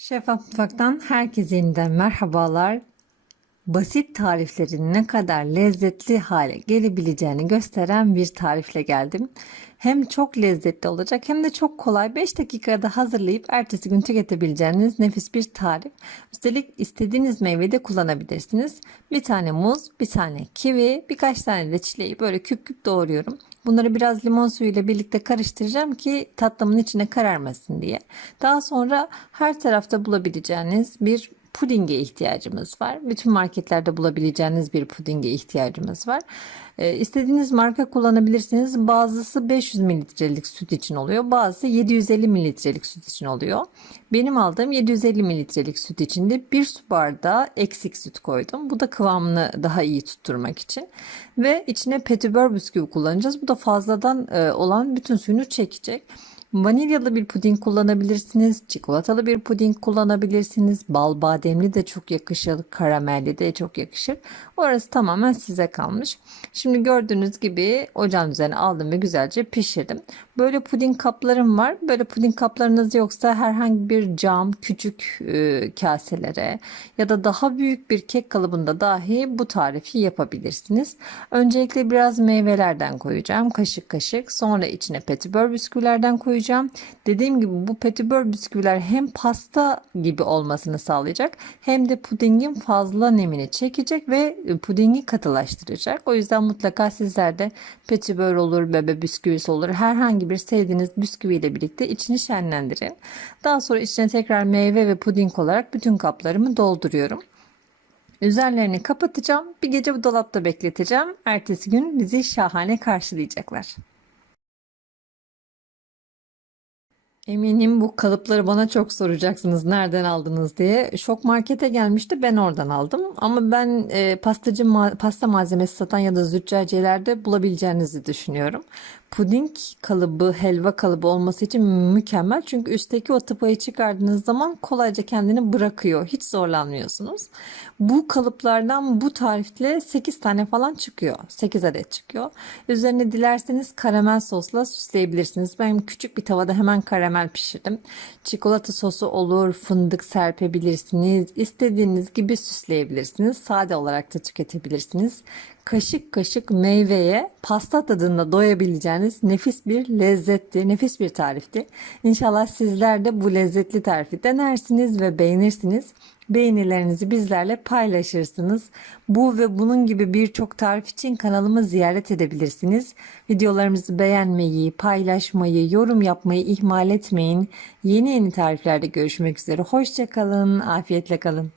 Şeffaf Mutfak'tan herkese yeniden merhabalar. Basit tariflerin ne kadar lezzetli hale gelebileceğini gösteren bir tarifle geldim. Hem çok lezzetli olacak hem de çok kolay 5 dakikada hazırlayıp ertesi gün tüketebileceğiniz nefis bir tarif. Üstelik istediğiniz meyveyi de kullanabilirsiniz. Bir tane muz, bir tane kivi, birkaç tane de çileği böyle küp küp doğruyorum. Bunları biraz limon suyu ile birlikte karıştıracağım ki tatlımın içine kararmasın diye. Daha sonra her tarafta bulabileceğiniz bir pudinge ihtiyacımız var. Bütün marketlerde bulabileceğiniz bir pudinge ihtiyacımız var. İstediğiniz marka kullanabilirsiniz. Bazısı 500 mililitrelik süt için oluyor. Bazısı 750 mililitrelik süt için oluyor. Benim aldığım 750 mililitrelik süt için de 1 su bardağı eksik süt koydum. Bu da kıvamını daha iyi tutturmak için. Ve içine petibör bisküvi kullanacağız. Bu da fazladan olan bütün suyunu çekecek. Vanilyalı bir puding kullanabilirsiniz. Çikolatalı bir puding kullanabilirsiniz. Bal bademli de çok yakışır. Karamelli de çok yakışır. Orası tamamen size kalmış. Şimdi gördüğünüz gibi ocağın üzerine aldım ve güzelce pişirdim. Böyle puding kaplarım var. Böyle puding kaplarınız yoksa herhangi bir cam küçük kaselere ya da daha büyük bir kek kalıbında dahi bu tarifi yapabilirsiniz. Öncelikle biraz meyvelerden koyacağım. Kaşık kaşık. Sonra içine petibör bisküvilerden koyacağım. Dediğim gibi bu petibör bisküviler hem pasta gibi olmasını sağlayacak hem de pudingin fazla nemini çekecek ve pudingi katılaştıracak. O yüzden mutlaka sizler de petibör olur, bebe bisküvisi olur, herhangi bir sevdiğiniz bisküviyle birlikte içini şenlendirin. Daha sonra içine tekrar meyve ve puding olarak bütün kaplarımı dolduruyorum. Üzerlerini kapatacağım. Bir gece bu dolapta bekleteceğim. Ertesi gün bizi şahane karşılayacaklar. Eminim bu kalıpları bana çok soracaksınız nereden aldınız diye. Şok Market'e gelmişti, ben oradan aldım. Ama ben pasta malzemesi satan ya da züccaciyelerde bulabileceğinizi düşünüyorum. Puding kalıbı, helva kalıbı olması için mükemmel. Çünkü üstteki o tıpayı çıkardığınız zaman kolayca kendini bırakıyor. Hiç zorlanmıyorsunuz. Bu kalıplardan bu tarifle 8 tane falan çıkıyor. 8 adet çıkıyor. Üzerine dilerseniz karamel sosla süsleyebilirsiniz. Ben küçük bir tavada hemen karamel pişirdim. Çikolata sosu olur, fındık serpebilirsiniz. İstediğiniz gibi süsleyebilirsiniz. Sade olarak da tüketebilirsiniz. Kaşık kaşık meyveye pasta tadında doyabileceğiniz nefis bir lezzetti, nefis bir tarifti. İnşallah sizler de bu lezzetli tarifi denersiniz ve beğenirsiniz. Beğenilerinizi bizlerle paylaşırsınız. Bu ve bunun gibi birçok tarif için kanalımı ziyaret edebilirsiniz. Videolarımızı beğenmeyi, paylaşmayı, yorum yapmayı ihmal etmeyin. Yeni tariflerde görüşmek üzere. Hoşça kalın, afiyetle kalın.